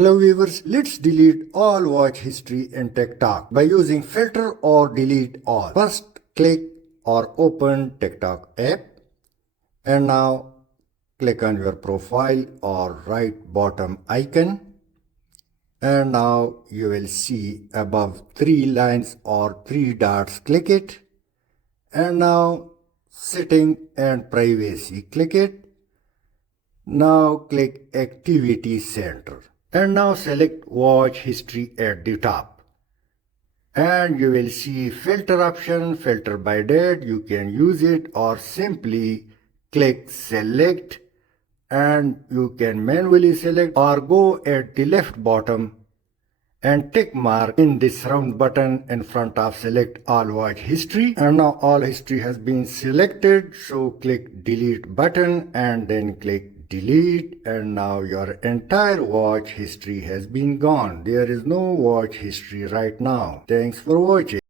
Hello viewers, let's delete all watch history in TikTok by using filter or delete all. First click or open TikTok app and now click on your profile or right bottom icon and now you will see above 3 lines or 3 dots. Click it and now setting and privacy, click it. Now click activity center and now select watch history at the top and you will see filter option, filter by date. You can use it or simply click select and you can manually select or go at the left bottom and tick mark in this round button in front of select all watch history. And now all history has been selected, so click delete button and then click delete and now your entire watch history has been gone. There is no watch history right now. Thanks for watching.